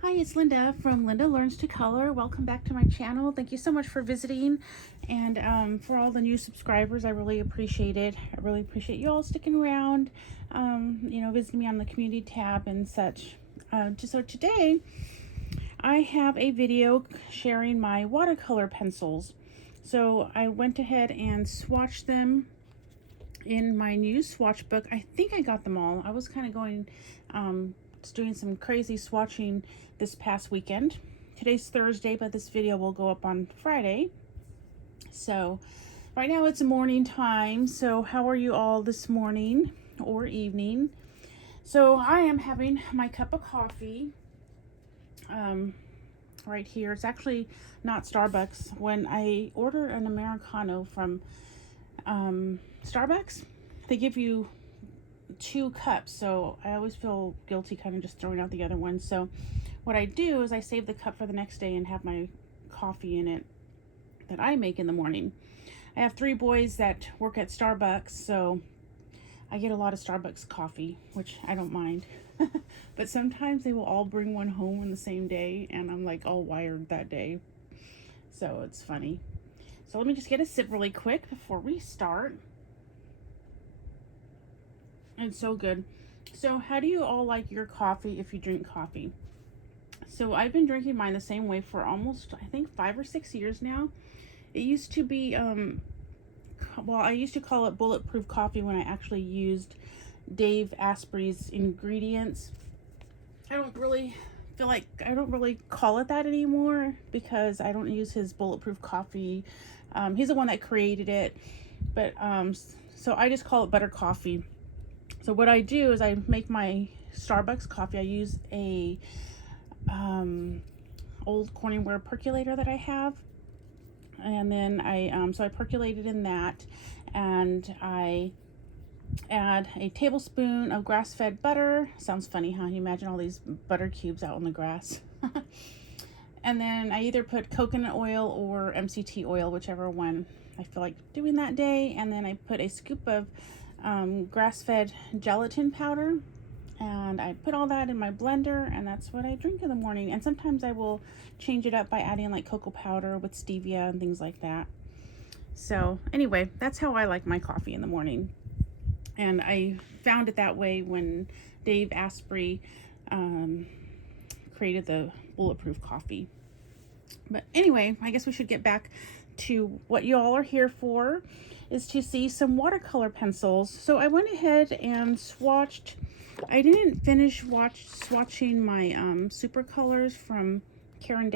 Hi, it's Linda from Linda Learns to Color. Welcome back to my channel. Thank you so much for visiting, and for all the new subscribers, I really appreciate it. I really appreciate you all sticking around, visiting me on the community tab and such. So today, I have a video sharing my watercolor pencils. So I went ahead and swatched them in my new swatch book. I think I got them all. I was kind of going, doing some crazy swatching this past weekend. Today's Thursday, but this video will go up on Friday. So right now it's morning time. So how are you all this morning or evening? So I am having my cup of coffee right here. It's actually not Starbucks. When I order an Americano from Starbucks, they give you 2 cups, so I always feel guilty kind of just throwing out the other one. So what I do is I save the cup for the next day and have my coffee in it that I make in the morning. I have 3 boys that work at Starbucks, so I get a lot of Starbucks coffee, which I don't mind. But sometimes they will all bring one home in the same day, and I'm like all wired that day. So it's funny. So let me just get a sip really quick before we start. It's so good. So how do you all like your coffee if you drink coffee? So I've been drinking mine the same way for almost, I think, 5 or 6 years now. It used to be, I used to call it bulletproof coffee when I actually used Dave Asprey's ingredients. I don't really call it that anymore because I don't use his bulletproof coffee. He's the one that created it, but so I just call it butter coffee. So what I do is I make my Starbucks coffee. I use a old Corningware percolator that I have, and then I percolate it in that, and I add a tablespoon of grass-fed butter. Sounds funny, huh? You imagine all these butter cubes out on the grass. And then I either put coconut oil or MCT oil, whichever one I feel like doing that day. And then I put a scoop of grass-fed gelatin powder, and I put all that in my blender, and that's what I drink in the morning. And sometimes I will change it up by adding like cocoa powder with stevia and things like that. So anyway, that's how I like my coffee in the morning, and I found it that way when Dave Asprey created the bulletproof coffee. But anyway, I guess we should get back to what you all are here for, is to see some watercolor pencils. So I went ahead and swatched. I didn't finish swatching my super colors from Caran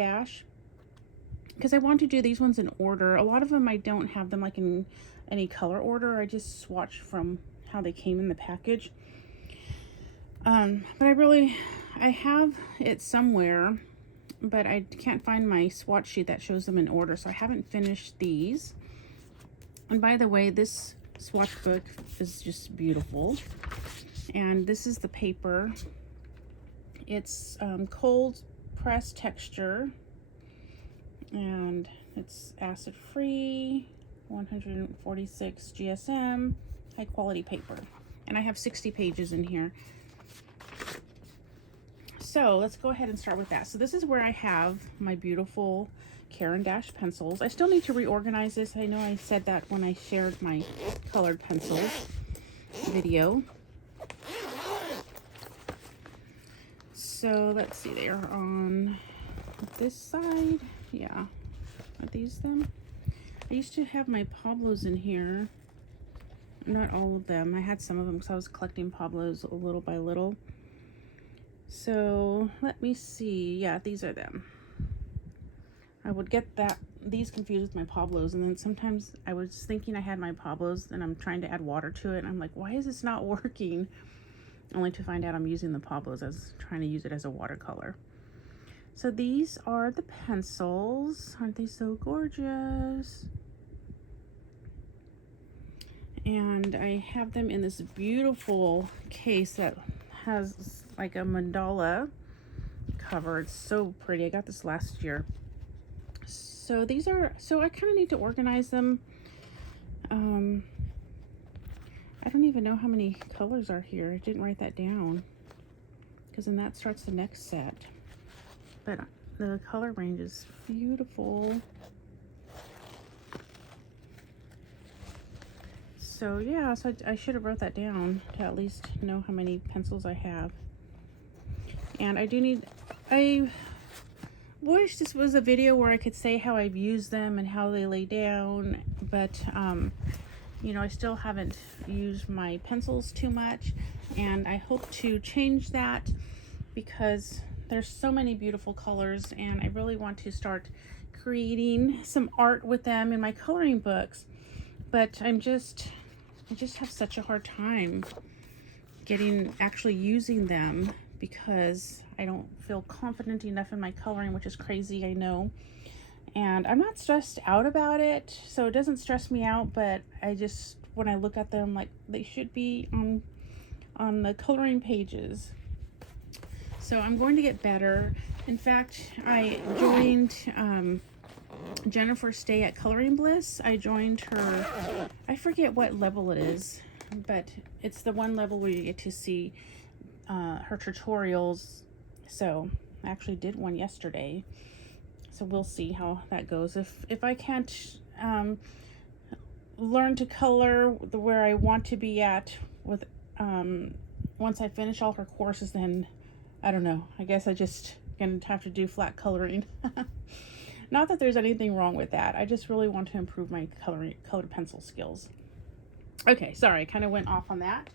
because I want to do these ones in order. A lot of them I don't have them like in any color order. I just swatched from how they came in the package. But I have it somewhere, but I can't find my swatch sheet that shows them in order, so I haven't finished these. And by the way, this swatch book is just beautiful. And this is the paper. It's cold press texture, and it's acid free, 146 GSM, high quality paper. And I have 60 pages in here. So let's go ahead and start with that. So this is where I have my beautiful Caran pencils. I still need to reorganize this. I know I said that when I shared my colored pencils video. So let's see, they're on this side. Yeah, are these them? I used to have my Pablos in here. Not all of them. I had some of them because I was collecting Pablos a little by little. So let me see. Yeah, these are them. I would get these confused with my Pablos, and then sometimes I was thinking I had my Pablos and I'm trying to add water to it, and I'm like, why is this not working? Only to find out I'm using the Pablos as trying to use it as a watercolor. So these are the pencils. Aren't they so gorgeous? And I have them in this beautiful case that has like a mandala cover. It's so pretty. I got this last year. So these are, so I kind of need to organize them. I don't even know how many colors are here. I didn't write that down, because then that starts the next set. but the color range is beautiful. So yeah, so I should have wrote that down to at least know how many pencils I have. And I wish this was a video where I could say how I've used them and how they lay down, but you know, I still haven't used my pencils too much, and I hope to change that because there's so many beautiful colors, and I really want to start creating some art with them in my coloring books. But I just have such a hard time actually using them because I don't feel confident enough in my coloring, which is crazy, I know. And I'm not stressed out about it, so it doesn't stress me out, but I just, when I look at them, like, they should be on the coloring pages. So I'm going to get better. In fact, I joined Jennifer's stay at Coloring Bliss. I joined her, I forget what level it is, but it's the one level where you get to see her tutorials. So I actually did one yesterday, so we'll see how that goes. If I can't learn to color where I want to be at with once I finish all her courses, then I don't know, I guess I just gonna have to do flat coloring. Not that there's anything wrong with that, I just really want to improve my colored pencil skills. Okay, sorry, I kind of went off on that.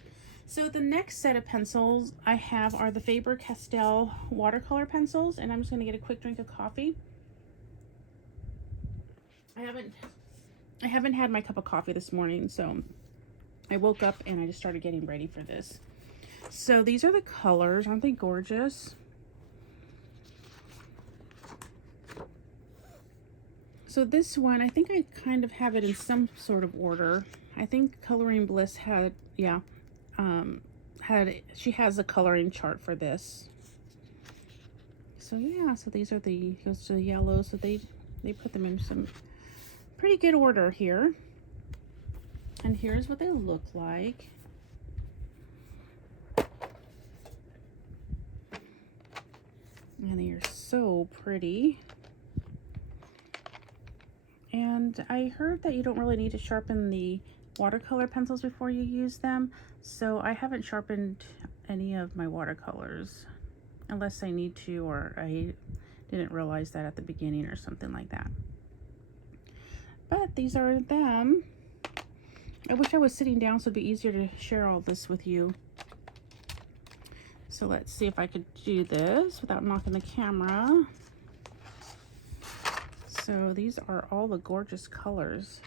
So the next set of pencils I have are the Faber-Castell watercolor pencils, and I'm just going to get a quick drink of coffee. I haven't had my cup of coffee this morning, so I woke up and I just started getting ready for this. So these are the colors. Aren't they gorgeous? So this one, I think I kind of have it in some sort of order. I think Coloring Bliss had, yeah, she has a coloring chart for this. So yeah, so these are goes to the yellow, so they put them in some pretty good order here. And here's what they look like. And they are so pretty. And I heard that you don't really need to sharpen the watercolor pencils before you use them, so I haven't sharpened any of my watercolors unless I need to, or I didn't realize that at the beginning or something like that. But these are them. I wish I was sitting down so it'd be easier to share all this with you. So let's see if I could do this without knocking the camera. So these are all the gorgeous colors.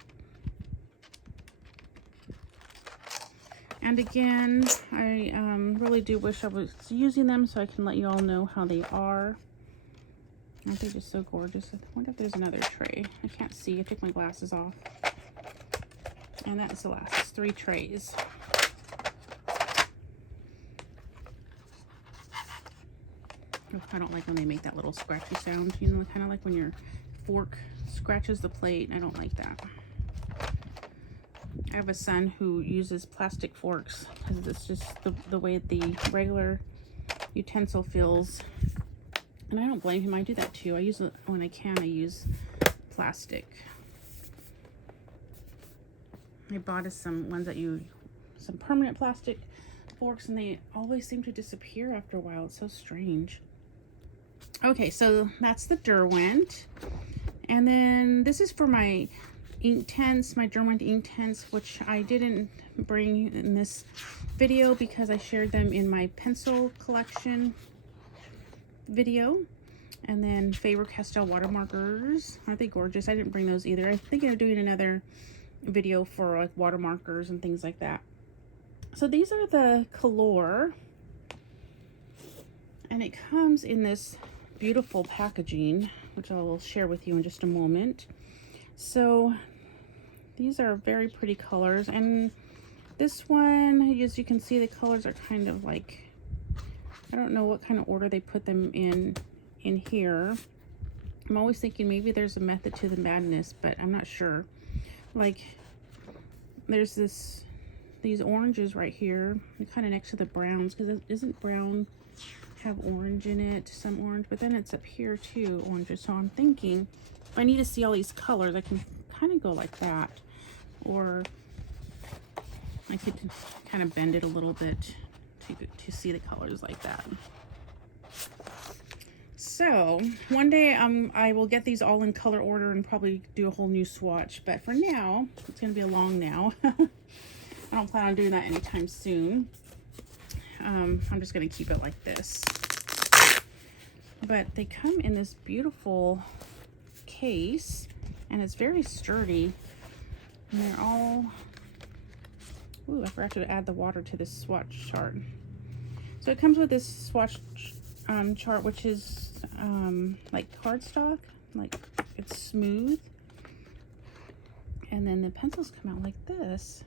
And again, I really do wish I was using them so I can let you all know how they are. Aren't they just so gorgeous? I wonder if there's another tray. I can't see. I took my glasses off. And that's the last 3 trays. Oh, I don't like when they make that little scratchy sound. You know, kind of like when your fork scratches the plate. I don't like that. I have a son who uses plastic forks because it's just the way the regular utensil feels. And I don't blame him. I do that too. I use it when I can. I use plastic. I bought us some ones that some permanent plastic forks, and they always seem to disappear after a while. It's so strange. Okay, so that's the Derwent. And then this is for my ink tents, my Derwent ink tents, which I didn't bring in this video because I shared them in my pencil collection video. And then Faber-Castell water markers. Aren't they gorgeous? I didn't bring those either. I'm thinking of doing another video for like water markers and things like that. So these are the Color, and it comes in this beautiful packaging, which I will share with you in just a moment. So these are very pretty colors, and this one, as you can see, the colors are kind of like, I don't know what kind of order they put them in here. I'm always thinking maybe there's a method to the madness, but I'm not sure. Like, there's these oranges right here, kind of next to the browns, because isn't brown have orange in it, some orange, but then it's up here too, oranges. So I'm thinking if I need to see all these colors, I can kind of go like that, or I could kind of bend it a little bit to see the colors like that. So one day I will get these all in color order and probably do a whole new swatch, but for now, it's going to be a long now. I don't plan on doing that anytime soon. I'm just going to keep it like this. But they come in this beautiful case, and it's very sturdy. And they're all... Ooh, I forgot to add the water to this swatch chart. So it comes with this swatch chart, which is like cardstock. Like, it's smooth. And then the pencils come out like this.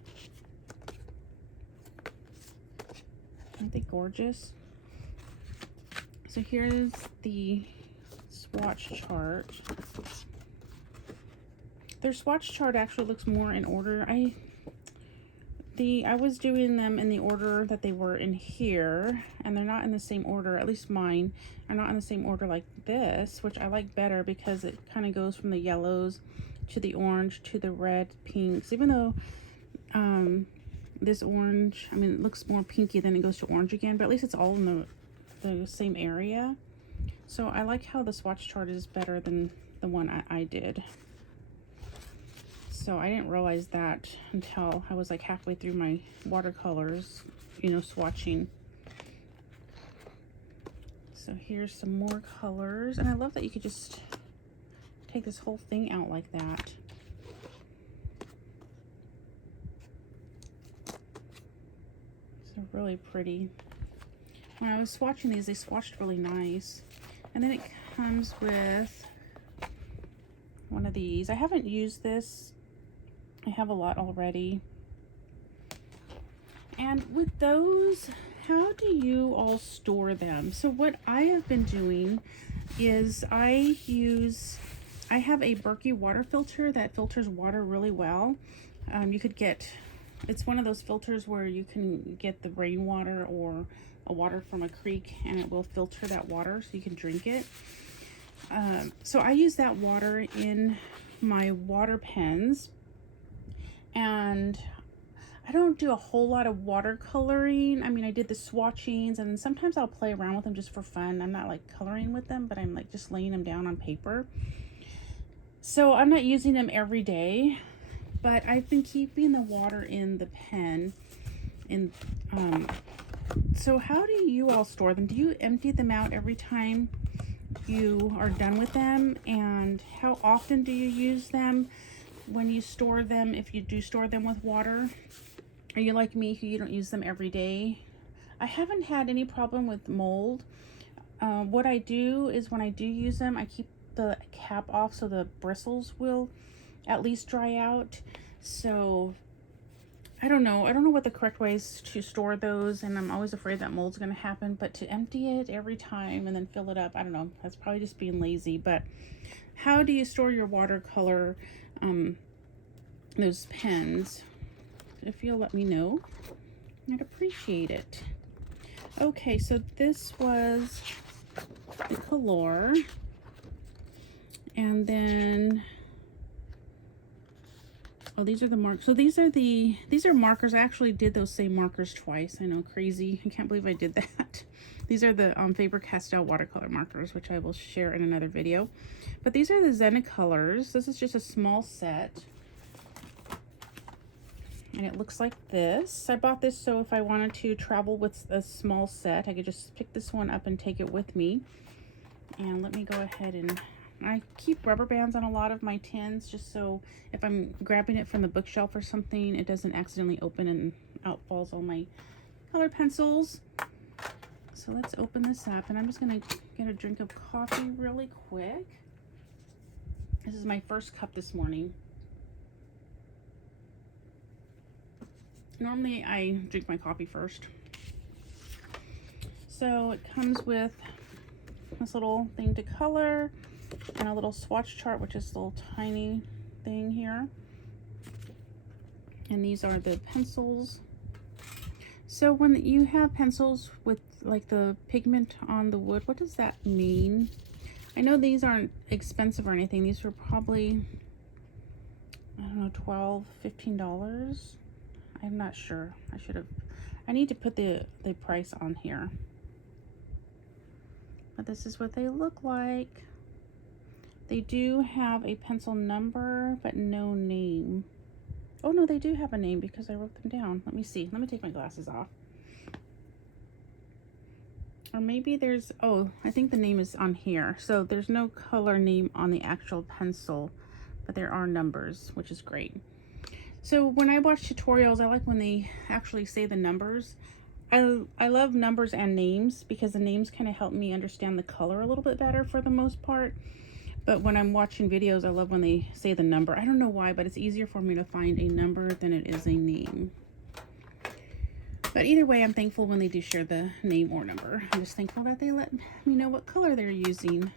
Aren't they gorgeous? So here's the swatch chart. Their swatch chart actually looks more in order. I was doing them in the order that they were in here, and they're not in the same order. At least mine are not in the same order like this, which I like better because it kind of goes from the yellows to the orange to the red, pinks. Even though this orange, I mean, it looks more pinky, then it goes to orange again, but at least it's all in the same area. So I like how the swatch chart is better than the one I did. So I didn't realize that until I was like halfway through my watercolors, you know, swatching. So here's some more colors, and I love that you could just take this whole thing out like that. So really pretty. When I was swatching these, they swatched really nice. And then it comes with one of these. I haven't used this. I have a lot already. And with those, how do you all store them? So what I have been doing is I have a Berkey water filter that filters water really well. You could get, it's one of those filters where you can get the rainwater or a water from a creek, and it will filter that water so you can drink it. So I use that water in my water pens, and I don't do a whole lot of watercoloring. I mean, I did the swatchings, and sometimes I'll play around with them just for fun. I'm not like coloring with them, but I'm like just laying them down on paper. So I'm not using them every day, but I've been keeping the water in the pen. So how do you all store them? Do you empty them out every time you are done with them? And how often do you use them when you store them, if you do store them with water? Are you like me, who you don't use them every day? I haven't had any problem with mold. What I do is when I do use them, I keep the cap off so the bristles will at least dry out. So I don't know what the correct way is to store those, and I'm always afraid that mold's gonna happen, but to empty it every time and then fill it up, I don't know, that's probably just being lazy. But how do you store your watercolor, those pens? If you'll let me know, I'd appreciate it. Okay, so this was the color, and then oh, these are the markers. So these are markers. I actually did those same markers twice. I know, crazy. I can't believe I did that. These are the Faber-Castell watercolor markers, which I will share in another video. But these are the Zenith colors. This is just a small set. And it looks like this. I bought this so if I wanted to travel with a small set, I could just pick this one up and take it with me. And let me go ahead and I keep rubber bands on a lot of my tins, just so if I'm grabbing it from the bookshelf or something, it doesn't accidentally open and out falls all my color pencils. So let's open this up, and I'm just gonna get a drink of coffee really quick. This is my first cup this morning. Normally I drink my coffee first. So it comes with this little thing to color and a little swatch chart, which is a little tiny thing here. And these are the pencils. So when you have pencils with like the pigment on the wood. What does that mean? I know these aren't expensive or anything. These were probably, I don't know, $12, $15. I'm not sure. I need to put the price on here. But this is what they look like. They do have a pencil number, but no name. Oh no, they do have a name because I wrote them down. Let me see. Let me take my glasses off. Or maybe there's, oh, I think the name is on here. So there's no color name on the actual pencil, but there are numbers, which is great. So when I watch tutorials, I like when they actually say the numbers. I love numbers and names because the names kind of help me understand the color a little bit better for the most part. But when I'm watching videos, I love when they say the number. I don't know why, but it's easier for me to find a number than it is a name. But either way, I'm thankful when they do share the name or number. I'm just thankful that they let me know what color they're using.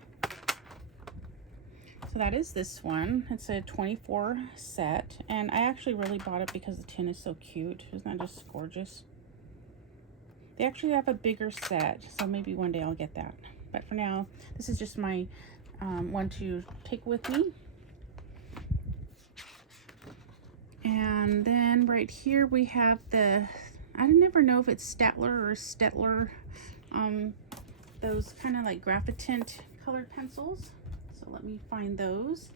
So that is this one. It's a 24 set. And I actually really bought it because the tin is so cute. Isn't that just gorgeous? They actually have a bigger set, so maybe one day I'll get that. But for now, this is just my one to take with me. And then right here we have the, I never know if it's Statler or Stetler, those kind of like graphitint colored pencils. So let me find those.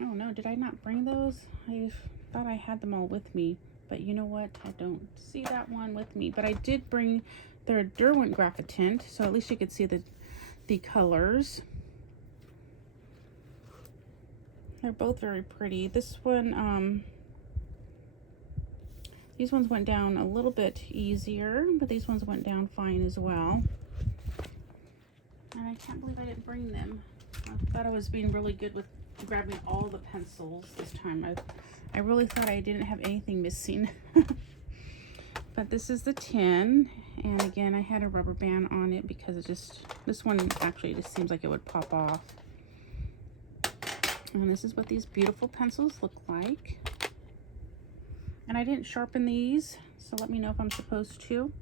Oh no, did I not bring those? I thought I had them all with me, but you know what? I don't see that one with me, but I did bring their Derwent graphitint, so at least you could see the colors. They're both very pretty. This one, these ones went down a little bit easier, but these ones went down fine as well. And I can't believe I didn't bring them. I thought I was being really good with grabbing all the pencils this time. I really thought I didn't have anything missing. But this is the tin, and again I had a rubber band on it because it just, this one actually just seems like it would pop off. And this is what these beautiful pencils look like. And I didn't sharpen these, so let me know if I'm supposed to.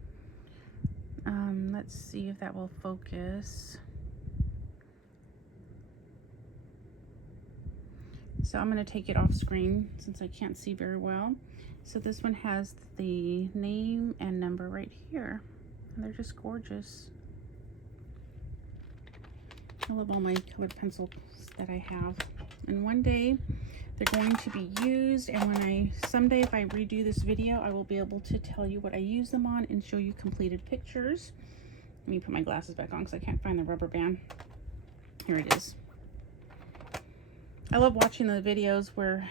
Let's see if that will focus. So I'm going to take it off screen since I can't see very well. So this one has the name and number right here. And they're just gorgeous. I love all my colored pencils that I have. And one day they're going to be used, and when someday if I redo this video, I will be able to tell you what I use them on and show you completed pictures. Let me put my glasses back on because I can't find the rubber band. Here it is. I love watching the videos where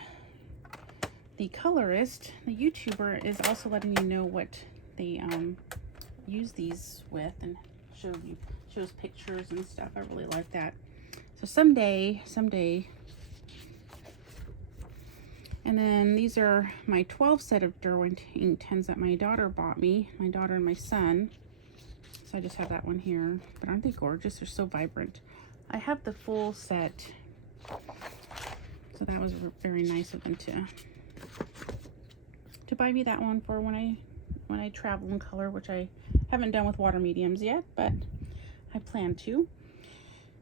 the colorist, the YouTuber, is also letting you know what they use these with and shows pictures and stuff. I really like that. So someday. And then these are my 12 set of Derwent ink pens that my daughter bought me, my daughter and my son. So I just have that one here. But aren't they gorgeous? They're so vibrant. I have the full set. So that was very nice of them to buy me that one for when I travel in color, which I haven't done with water mediums yet, but I plan to.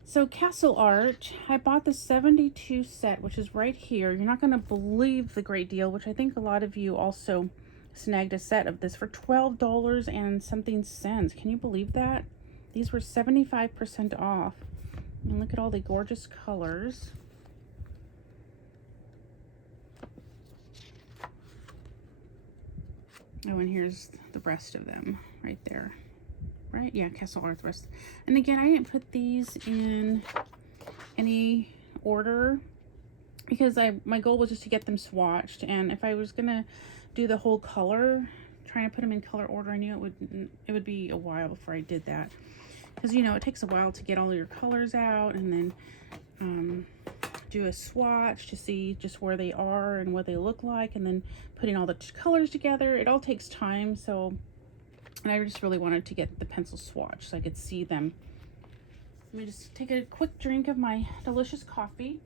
So Castle Art, I bought the 72 set, which is right here. You're not going to believe the great deal, which I think a lot of you also snagged a set of this for $12 and something cents. Can you believe that? These were 75% off. And look at all the gorgeous colors. Oh, and here's the rest of them right there. Right? Yeah, Castle Art rest. And again, I didn't put these in any order because my goal was just to get them swatched. And if I was gonna do the whole color, trying to put them in color order, I knew it would be a while before I did that. Because you know, it takes a while to get all your colors out and then do a swatch to see just where they are and what they look like, and then putting all the colors together. It all takes time, so. And I just really wanted to get the pencil swatch so I could see them. Let me just take a quick drink of my delicious coffee.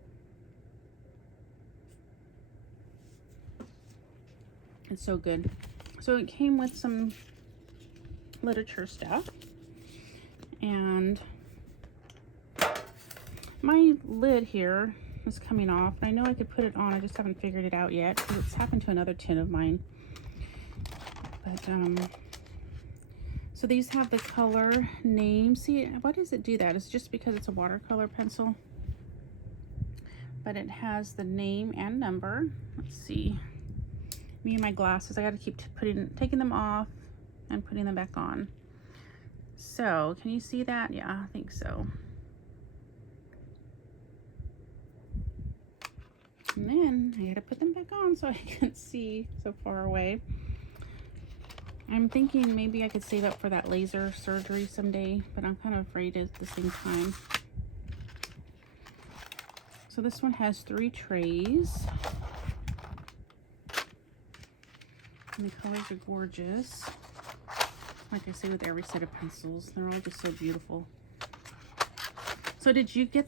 It's so good. So it came with some literature stuff, and my lid here is coming off. I know I could put it on, I just haven't figured it out yet because it's happened to another tin of mine. But so these have the color name. See, why does it do that? It's just because it's a watercolor pencil, but it has the name and number. Let's see, me and my glasses, I got to keep taking them off and putting them back on. So can you see that? Yeah, I think so. And then I had to put them back on so I can see so far away. I'm thinking maybe I could save up for that laser surgery someday, but I'm kind of afraid at the same time. So this one has 3 trays. And the colors are gorgeous. Like I say with every set of pencils, they're all just so beautiful. So did you get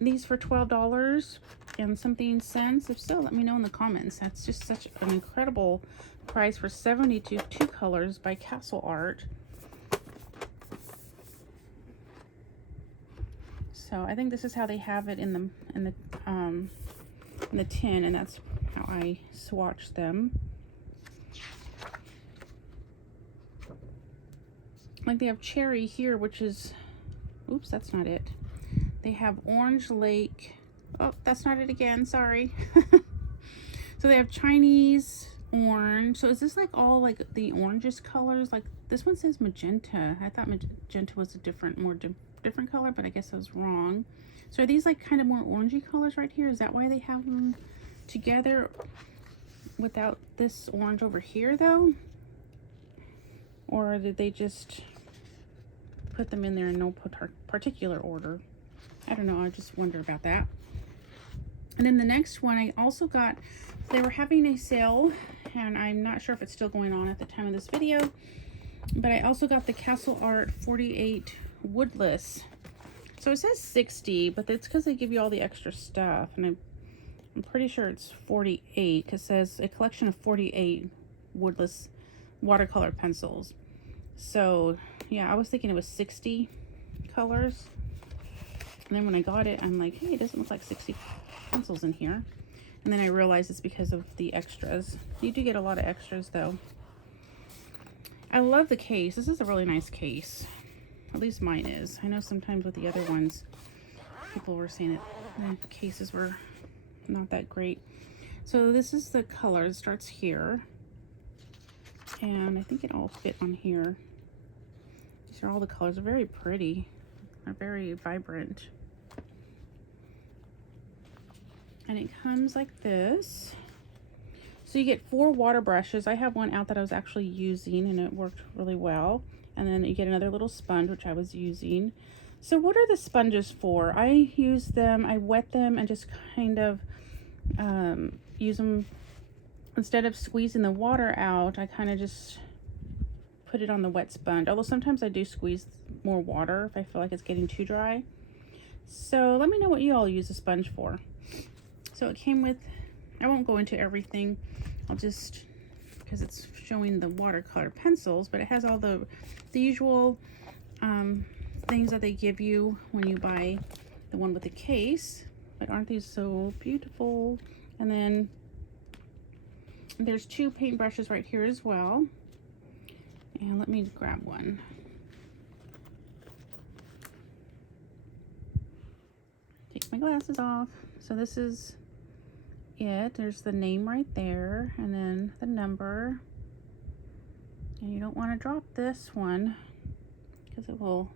these for $12 and something cents? If so, let me know in the comments. That's just such an incredible price for 72 colors by Castle Art. So I think this is how they have it in the tin, and that's how I swatched them. Like they have cherry here, which is, oops, that's not it. They have Orange Lake. Oh, that's not it again, sorry. So they have Chinese orange. So is this like all like the orangest colors? Like this one says magenta. I thought magenta was a different color, but I guess I was wrong. So are these like kind of more orangey colors right here? Is that why they have them together without this orange over here though? Or did they just put them in there in no particular order? I don't know, I just wonder about that. And then the next one I also got, they were having a sale, and I'm not sure if it's still going on at the time of this video, but I also got the Castle Art 48 Woodless. So it says 60, but that's because they give you all the extra stuff, and I'm pretty sure it's 48 because it says a collection of 48 Woodless watercolor pencils. So yeah, I was thinking it was 60 colors, and then when I got it, I'm like, hey, it doesn't look like 60 pencils in here. And then I realized it's because of the extras. You do get a lot of extras though. I love the case. This is a really nice case. At least mine is. I know sometimes with the other ones, people were saying that the cases were not that great. So this is the color. It starts here. And I think it all fit on here. These are all the colors. They're very pretty. They're very vibrant. And it comes like this. So you get 4 water brushes. I have one out that I was actually using and it worked really well. And then you get another little sponge, which I was using. So what are the sponges for? I use them, I wet them and just kind of use them. Instead of squeezing the water out, I kind of just put it on the wet sponge. Although sometimes I do squeeze more water if I feel like it's getting too dry. So let me know what you all use a sponge for. So it came with, I won't go into everything. I'll just, because it's showing the watercolor pencils, but it has all the usual things that they give you when you buy the one with the case. But aren't these so beautiful? And then there's 2 paint brushes right here as well. And let me grab one. Take my glasses off. So this is it. There's the name right there, and then the number. And you don't want to drop this one because it will,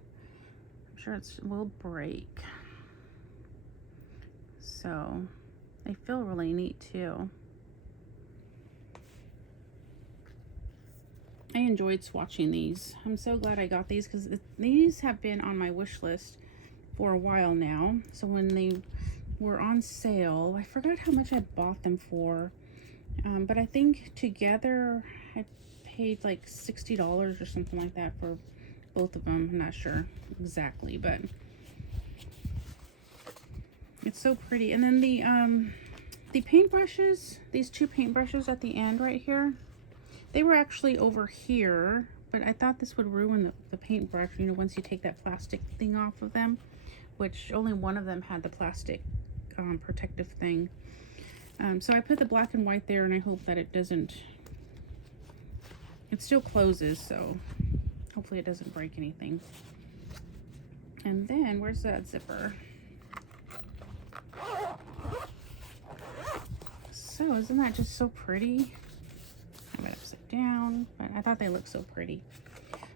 I'm sure it will break. So they feel really neat too. I enjoyed swatching these. I'm so glad I got these because these have been on my wish list for a while now. So when they were on sale, I forgot how much I bought them for, but I think together I paid like $60 or something like that for both of them. I'm not sure exactly, but it's so pretty. And then the paintbrushes, these 2 paintbrushes at the end right here, They were actually over here, but I thought this would ruin the paintbrush, you know, once you take that plastic thing off of them, which only one of them had the plastic protective thing. So I put the black and white there, and I hope that it doesn't, it still closes, so hopefully it doesn't break anything. And then, where's that zipper? So, isn't that just so pretty? I have it upside down, but I thought they looked so pretty.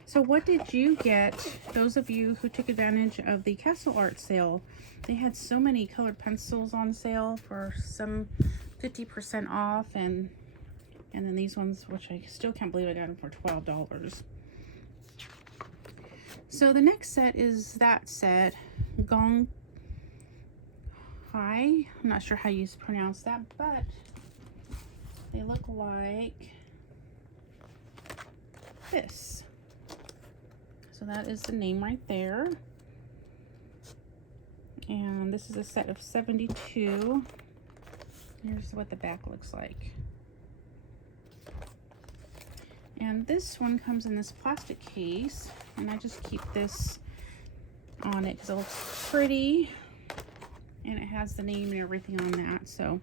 So what did you get, those of you who took advantage of the Castle Art sale? They had so many colored pencils on sale for some 50% off, and then these ones, which I still can't believe I got them for $12. So the next set is that set, Gong Hai. I'm not sure how you pronounce that, but they look like this. So that is the name right there. And this is a set of 72. Here's what the back looks like. And this one comes in this plastic case, and I just keep this on it because it looks pretty, and it has the name and everything on that. So,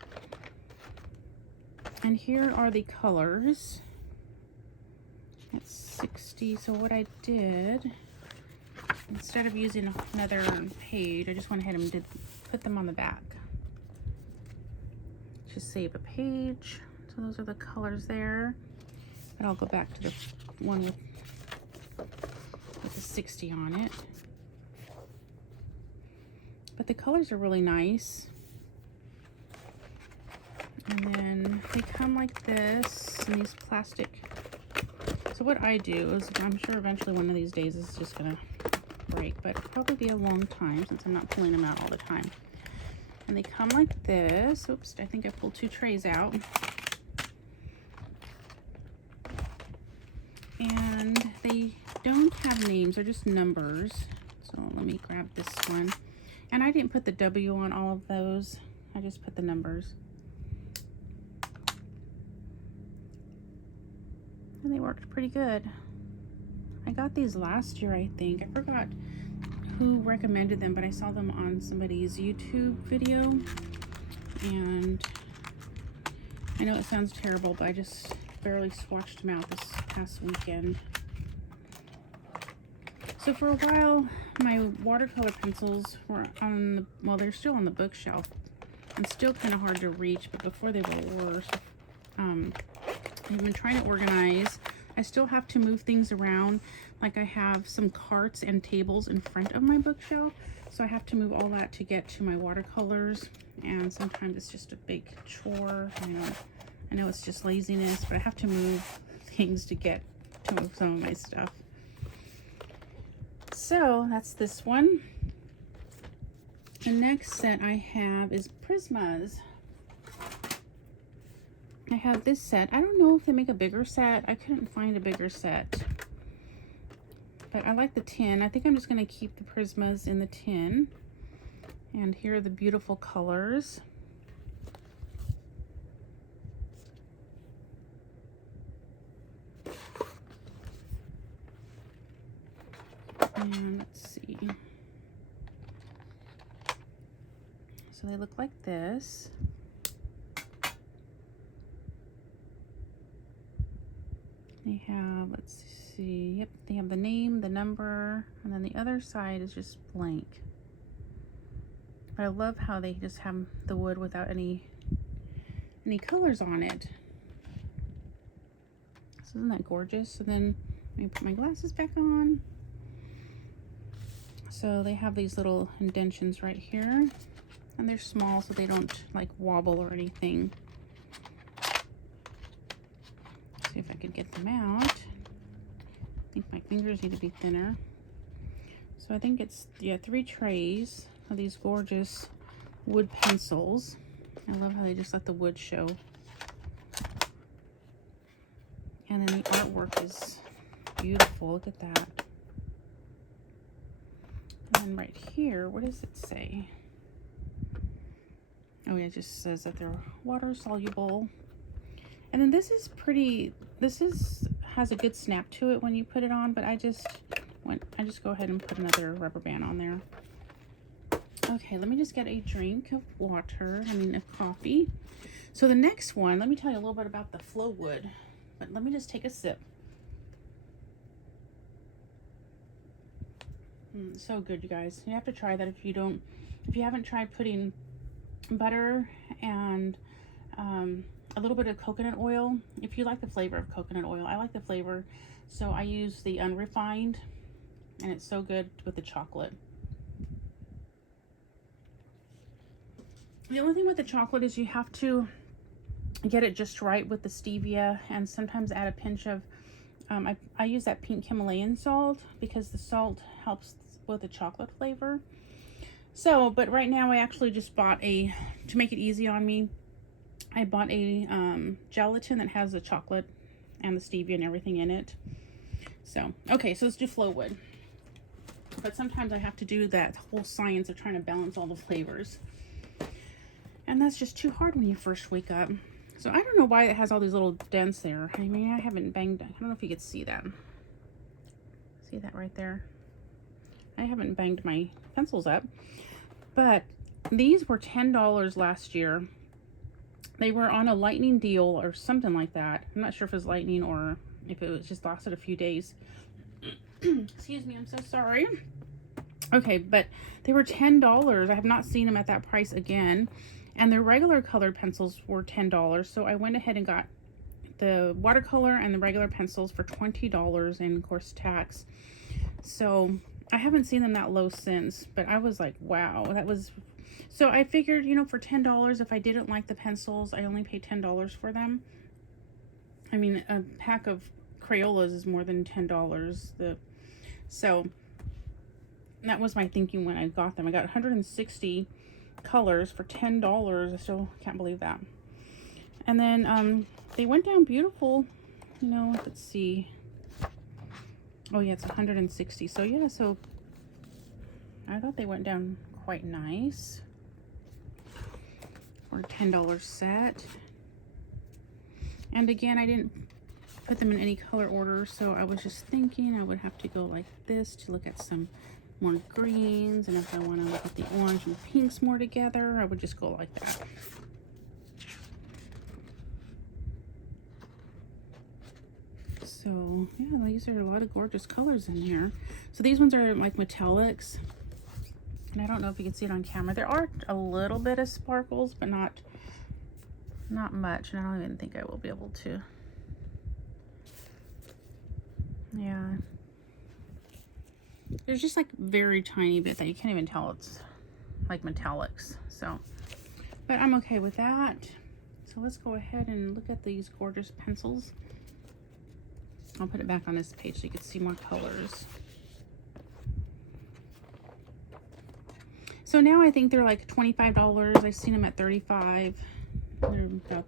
and here are the colors. It's 60. So what I did, instead of using another page, I just went ahead and did put them on the back. Just save a page. So those are the colors there. And I'll go back to the one with the 60 on it. But the colors are really nice. And then they come like this in these plastic. So what I do is, I'm sure eventually one of these days it's just gonna break, but it'll probably be a long time since I'm not pulling them out all the time. And they come like this. Oops, I think I pulled 2 trays out. And they don't have names, they're just numbers. So let me grab this one. And I didn't put the W on all of those, I just put the numbers. And they worked pretty good. I got these last year, I think. I forgot who recommended them, but I saw them on somebody's YouTube video. And I know it sounds terrible, but I just barely swatched them out this past weekend. So for a while, my watercolor pencils were on the, well, they're still on the bookshelf and still kind of hard to reach, but before they were worse. I've been trying to organize. I still have to move things around. Like I have some carts and tables in front of my bookshelf, so I have to move all that to get to my watercolors, and sometimes it's just a big chore. I know it's just laziness, but I have to move things to get to some of my stuff. So that's this one. The next set I have is Prismas. I have this set. I don't know if they make a bigger set. I couldn't find a bigger set. But I like the tin. I think I'm just going to keep the Prismas in the tin. And here are the beautiful colors. And let's see. So they look like this. They have, let's see, yep, they have the name, the number, and then the other side is just blank. But I love how they just have the wood without any colors on it. So isn't that gorgeous? So then let me put my glasses back on. So they have these little indentions right here, and they're small so they don't like wobble or anything. See if I could get them out. I think my fingers need to be thinner. So I think it's, yeah, 3 trays of these gorgeous wood pencils. I love how they just let the wood show. And then the artwork is beautiful. Look at that. And then right here, what does it say? Oh yeah, it just says that they're water soluble. And then this is pretty, has a good snap to it when you put it on, but I just go ahead and put another rubber band on there. Okay, let me just get a drink of water, of coffee. So the next one, let me tell you a little bit about the FLOWood, but let me just take a sip. So good, you guys. You have to try that if you haven't tried putting butter and a little bit of coconut oil. If you like the flavor of coconut oil, I like the flavor, so I use the unrefined, and it's so good with the chocolate. The only thing with the chocolate is you have to get it just right with the stevia, and sometimes add a pinch of I use that pink Himalayan salt because the salt helps with the chocolate flavor. So, but right now I actually just bought to make it easy on me, I bought a gelatin that has the chocolate and the stevia and everything in it. So, okay, so let's do FLOWood. But sometimes I have to do that whole science of trying to balance all the flavors. And that's just too hard when you first wake up. So I don't know why it has all these little dents there. I mean, I haven't banged, I don't know if you could see that. See that right there? I haven't banged my pencils up. But these were $10 last year. They were on a lightning deal or something like that. I'm not sure if it was lightning or if it was just lasted a few days. Excuse me, I'm so sorry. Okay, but they were $10. I have not seen them at that price again. And their regular colored pencils were $10. So I went ahead and got the watercolor and the regular pencils for $20, and of course tax. So I haven't seen them that low since, but I was like, wow, that was... So I figured, you know, for $10, if I didn't like the pencils, I only paid $10 for them. I mean, a pack of Crayolas is more than $10. So that was my thinking when I got them. I got 160 colors for $10. I still can't believe that. And then they went down beautiful. You know, let's see. Oh yeah, it's 160. So yeah, so I thought they went down quite nice for a $10 set. And again, I didn't put them in any color order, so I was just thinking I would have to go like this to look at some more greens, and if I want to look at the orange and pinks more together, I would just go like that. So yeah, these are a lot of gorgeous colors in here. So these ones are like metallics, and I don't know if you can see it on camera. There are a little bit of sparkles, but not much, and I don't even think I will be able to. Yeah, there's just like very tiny bit that you can't even tell it's like metallics. So, but I'm okay with that. So let's go ahead and look at these gorgeous pencils. I'll put it back on this page so you can see more colors. So now I think they're like $25. I've seen them at $35. They're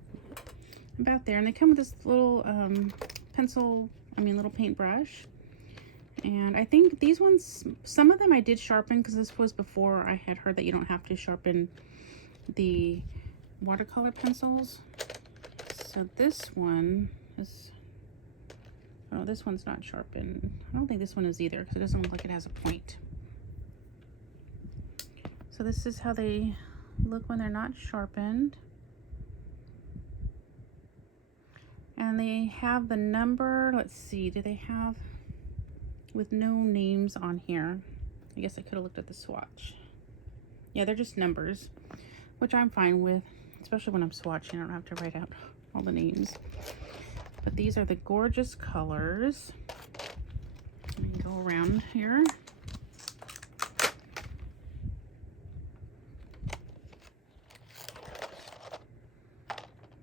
about there, and they come with this little little paintbrush. And I think these ones, some of them I did sharpen because this was before I had heard that you don't have to sharpen the watercolor pencils. So this one is, oh, this one's not sharpened. I don't think this one is either because it doesn't look like it has a point. So this is how they look when they're not sharpened. And they have the number, let's see, do they have, with no names on here. I guess I could have looked at the swatch. Yeah, they're just numbers, which I'm fine with, especially when I'm swatching. I don't have to write out all the names. But these are the gorgeous colors. Let me go around here.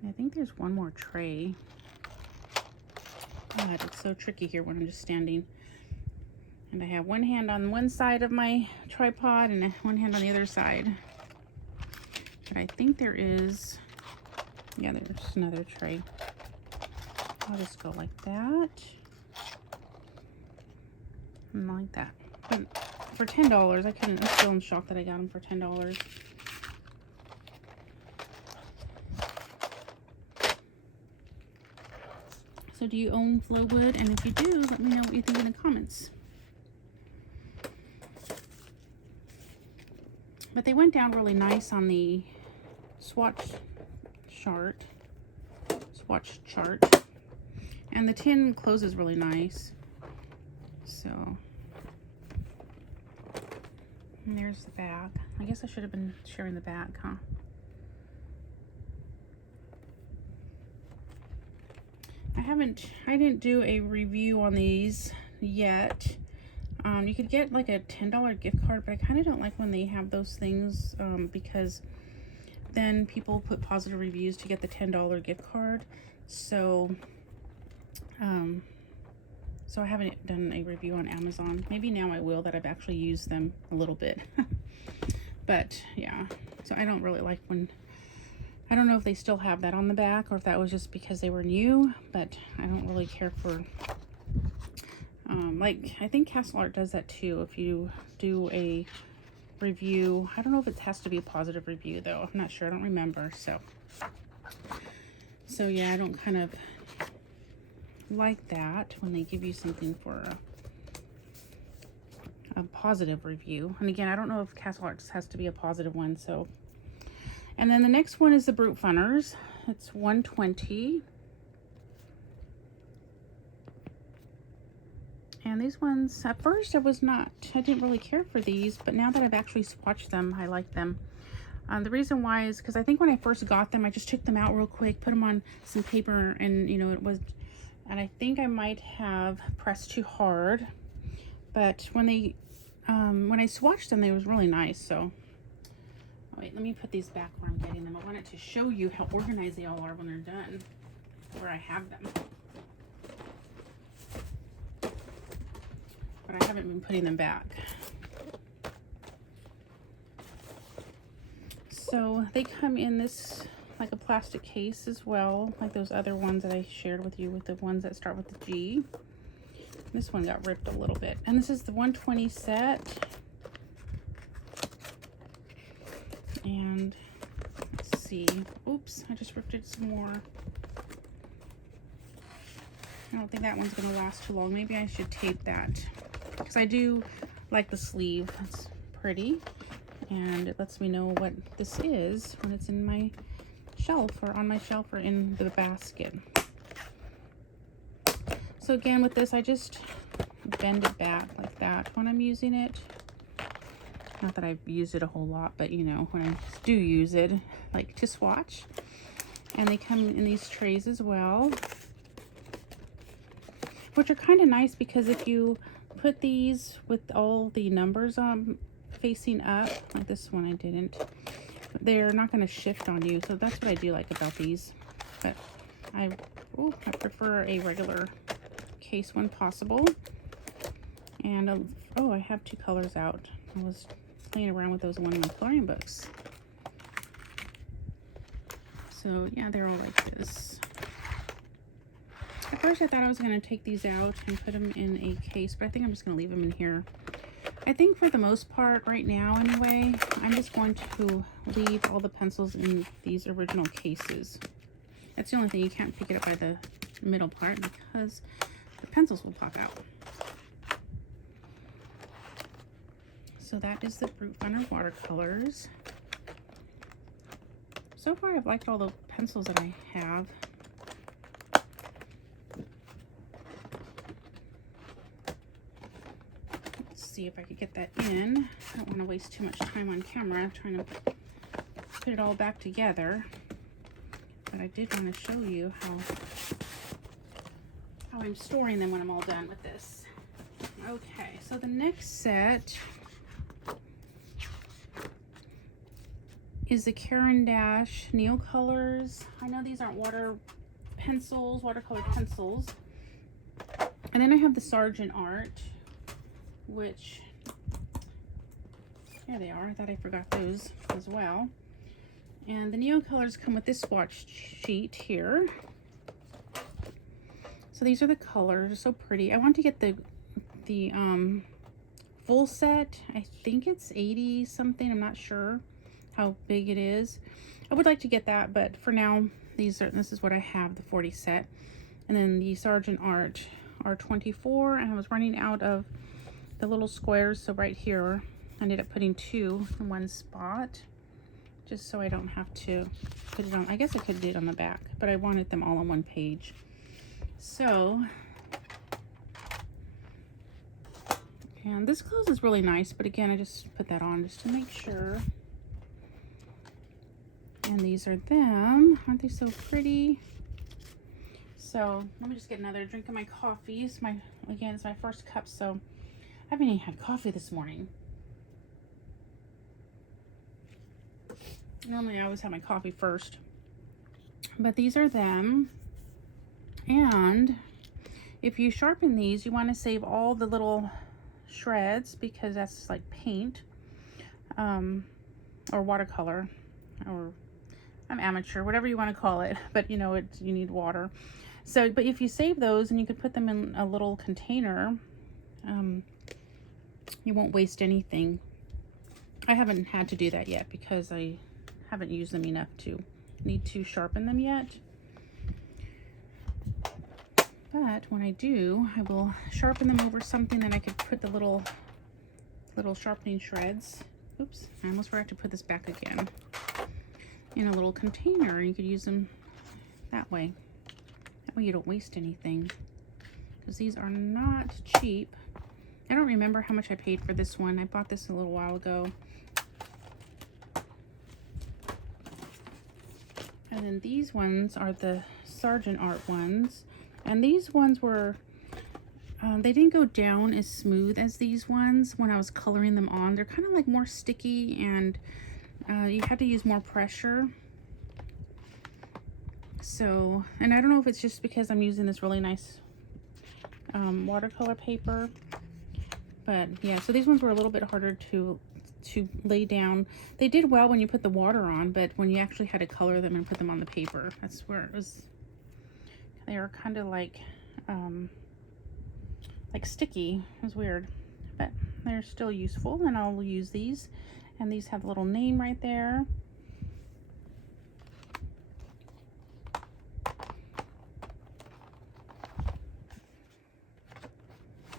I think there's one more tray. God, it's so tricky here when I'm just standing. And I have one hand on one side of my tripod and one hand on the other side. But I think there is, yeah, there's another tray. I'll just go like that. And like that. But for $10, I'm still in shock that I got them for $10. So do you own FLOWood? And if you do, let me know what you think in the comments. But they went down really nice on the swatch chart. And the tin closes really nice. So, and there's the back. I guess I should have been sharing the back, huh? I didn't do a review on these yet. You could get like a $10 gift card, but I kind of don't like when they have those things because then people put positive reviews to get the $10 gift card. So, so I haven't done a review on Amazon. Maybe now I will, that I've actually used them a little bit. But yeah, so I don't really like when, I don't know if they still have that on the back or if that was just because they were new, but I don't really care for, like, I think Castle Art does that too. If you do a review, I don't know if it has to be a positive review though. I'm not sure, I don't remember. So yeah, I don't kind of like that when they give you something for a positive review. And again, I don't know if Castle Art has to be a positive one. So, and then the next one is the Brutfuners. It's $120. And these ones, at first I didn't really care for these, but now that I've actually swatched them, I like them. The reason why is because I think when I first got them, I just took them out real quick, put them on some paper, and you know, and I think I might have pressed too hard. But when I swatched them, they was really nice. So, wait, let me put these back where I'm getting them. I wanted to show you how organized they all are when they're done, where I have them. But I haven't been putting them back. So they come in this, like a plastic case as well, like those other ones that I shared with you, with the ones that start with the G. This one got ripped a little bit. And this is the 120 set. And let's see. Oops, I just ripped it some more. I don't think that one's going to last too long. Maybe I should tape that, because I do like the sleeve. It's pretty, and it lets me know what this is when it's in my shelf, or on my shelf, or in the basket. So again, with this, I just bend it back like that when I'm using it. Not that I've used it a whole lot, but you know, when I do use it, like to swatch. And they come in these trays as well, which are kind of nice, because if you put these with all the numbers facing up, like this one I didn't, they're not going to shift on you. So that's what I do like about these. But I prefer a regular case when possible. And oh, I have two colors out. I was playing around with those in one of my coloring books. So yeah, they're all like this. At first I thought I was going to take these out and put them in a case, but I think I'm just going to leave them in here. I think for the most part right now anyway, I'm just going to leave all the pencils in these original cases. That's the only thing. You can't pick it up by the middle part because the pencils will pop out. So that is the Brutfuner watercolors. So far I've liked all the pencils that I have. See if I could get that in. I don't want to waste too much time on camera. I'm trying to put it all back together. But I did want to show you how I'm storing them when I'm all done with this. Okay, so the next set is the Caran NeoColors. I know these aren't watercolor pencils. And then I have the Sargent Art, which, there they are. I thought I forgot those as well. And the NeoColors come with this swatch sheet here. So these are the colors, so pretty. I want to get the full set. I think it's 80 something. I'm not sure how big it is. I would like to get that, but for now, this is what I have, the 40 set. And then the Sargent Art R24, and I was running out of the little squares, so right here I ended up putting 2 in one spot, just so I don't have to put it on. I guess I could do it on the back, but I wanted them all on one page. So, and this clothes is really nice, but again, I just put that on just to make sure. And these are them. Aren't they so pretty? So let me just get another drink of my coffee. It's my first cup, so I haven't even had coffee this morning. Normally I always have my coffee first. But these are them. And if you sharpen these, you want to save all the little shreds, because that's like paint, or watercolor, or I'm amateur, whatever you want to call it, but you know, you need water. So, but if you save those and you could put them in a little container, you won't waste anything. I haven't had to do that yet because I haven't used them enough to need to sharpen them yet. But when I do, I will sharpen them over something that I could put the little sharpening shreds. Oops, I almost forgot to put this back again. In a little container, and you could use them that way. That way you don't waste anything, because these are not cheap. I don't remember how much I paid for this one. I bought this a little while ago. And then these ones are the Sargent Art ones, and these ones were they didn't go down as smooth as these ones when I was coloring them on. They're kind of like more sticky, and you had to use more pressure. So, and I don't know if it's just because I'm using this really nice watercolor paper, but yeah, so these ones were a little bit harder to lay down. They did well when you put the water on, but when you actually had to color them and put them on the paper, that's where it was, they were kind of like sticky. It was weird, but they're still useful, and I'll use these. And these have a little name right there.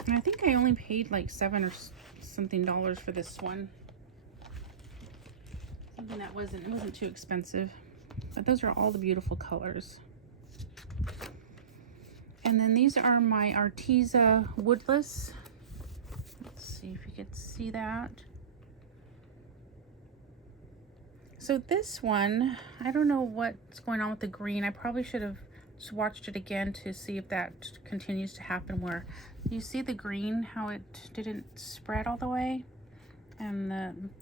And I think I only paid like $7 or something for this one. Something that it wasn't too expensive. But those are all the beautiful colors. And then these are my Arteza Woodless. Let's see if you can see that. So this one, I don't know what's going on with the green. I probably should have swatched it again to see if that continues to happen, where you see the green, how it didn't spread all the way, and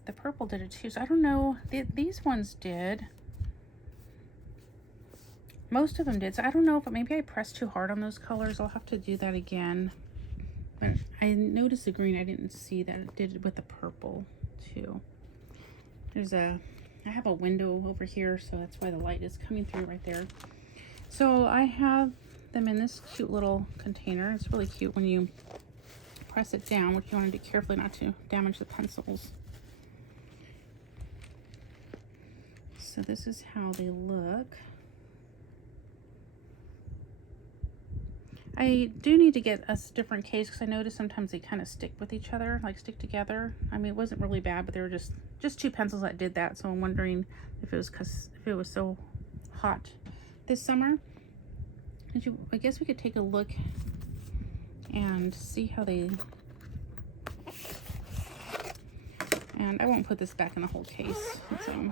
the purple did it too. So I don't know, these ones did. Most of them did. So I don't know if maybe I pressed too hard on those colors. I'll have to do that again. But I noticed the green, I didn't see that it did it with the purple too. I have a window over here, so that's why the light is coming through right there. So I have them in this cute little container. It's really cute when you press it down, which you want to do carefully not to damage the pencils. So this is how they look. I do need to get a different case, because I noticed sometimes they kind of stick with each other, like stick together. I mean, it wasn't really bad, but they were just 2 pencils that did that. So I'm wondering if it was because if it was so hot this summer. I guess we could take a look and see how they, and I won't put this back in the whole case. So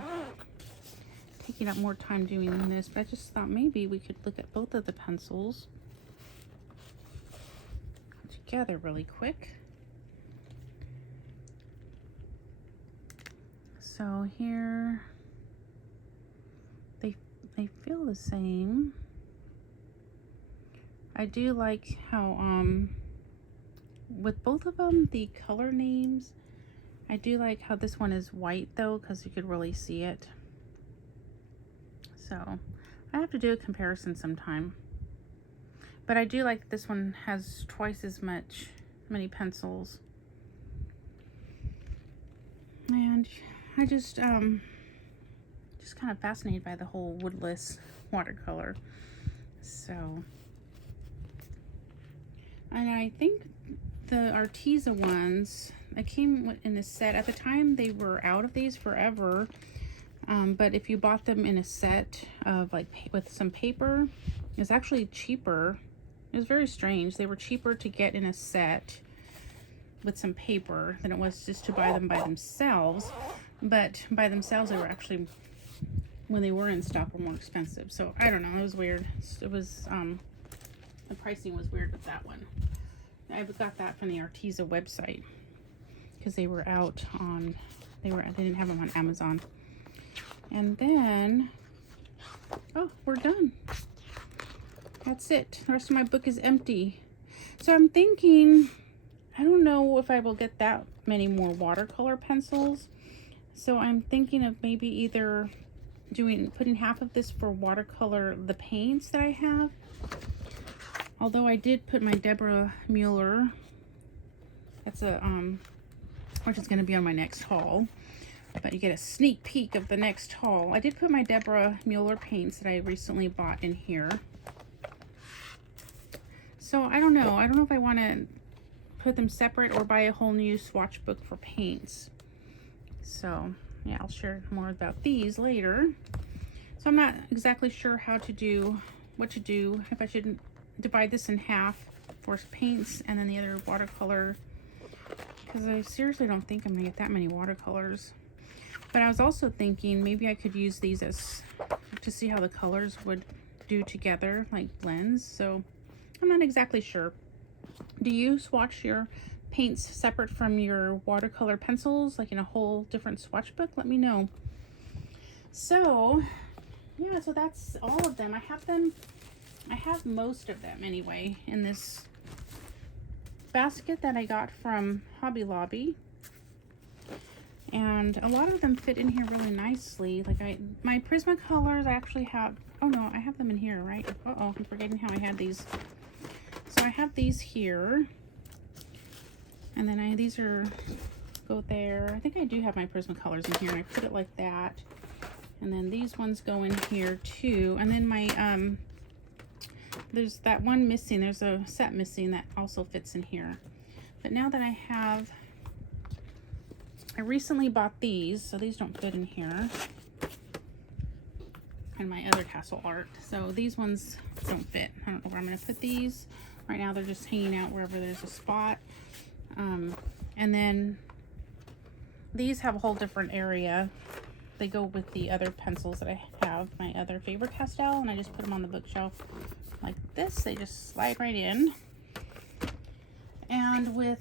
taking up more time doing this, but I just thought maybe we could look at both of the pencils together really quick. So here they feel the same. I do like how with both of them, the color names, I do like how this one is white though, because you could really see it. So I have to do a comparison sometime. But I do like this one has twice as many pencils. And I just kind of fascinated by the whole Woodless watercolor. So And I think the Arteza ones, I came in a set. At the time, they were out of these forever. But if you bought them in a set of like with some paper, it's actually cheaper. It was very strange. They were cheaper to get in a set with some paper than it was just to buy them by themselves. But by themselves, they were actually, when they were in stock, were more expensive. So I don't know, it was weird. It was the pricing was weird with that one. I got that from the Arteza website because they were out on, they didn't have them on Amazon. And then, oh, we're done. That's it. The rest of my book is empty. So I'm thinking, I don't know if I will get that many more watercolor pencils. So I'm thinking of maybe either putting half of this for watercolor, the paints that I have. Although I did put my Deborah Mueller, that's a, which is going to be on my next haul. But you get a sneak peek of the next haul. I did put my Deborah Mueller paints that I recently bought in here. So I don't know. I don't know if I want to put them separate or buy a whole new swatch book for paints. So yeah, I'll share more about these later. So I'm not exactly sure how to do, what to do, if I should divide this in half for paints and then the other watercolor, because I seriously don't think I'm gonna get that many watercolors. But I was also thinking maybe I could use these as to see how the colors would do together, like blends. So I'm not exactly sure. Do you swatch your paints separate from your watercolor pencils, like in a whole different swatch book? Let me know. So yeah, so that's all of them. I have most of them anyway in this basket that I got from Hobby Lobby. And a lot of them fit in here really nicely. Like my Prismacolors, I actually have, oh no, I have them in here, right? Uh-oh, I'm forgetting how I had these. So I have these here. And then these go there. I think I do have my Prismacolors in here, and I put it like that. And then these ones go in here too. And then my, there's that one missing. There's a set missing that also fits in here. But now that I recently bought these, so these don't fit in here. And my other tassel art. So these ones don't fit. I don't know where I'm going to put these. Right now they're just hanging out wherever there's a spot. And then these have a whole different area. They go with the other pencils that I have, my other Faber-Castell, and I just put them on the bookshelf like this. They just slide right in. And with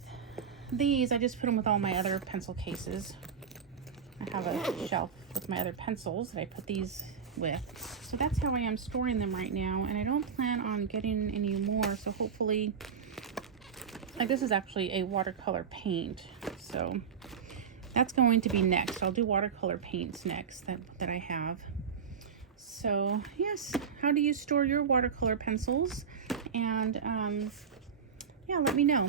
these, I just put them with all my other pencil cases. I have a shelf with my other pencils that I put these with. So that's how I am storing them right now, and I don't plan on getting any more. So hopefully, like this is actually a watercolor paint, so that's going to be next. I'll do watercolor paints next that I have. So yes, how do you store your watercolor pencils? And yeah, let me know.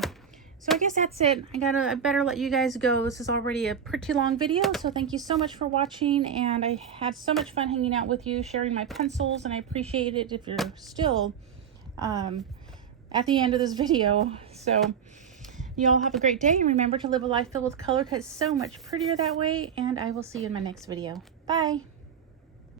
So I guess that's it. I better let you guys go. This is already a pretty long video, so thank you so much for watching, and I had so much fun hanging out with you, sharing my pencils, and I appreciate it if you're still at the end of this video. So you all have a great day, and remember to live a life filled with color, because it's so much prettier that way, and I will see you in my next video. Bye!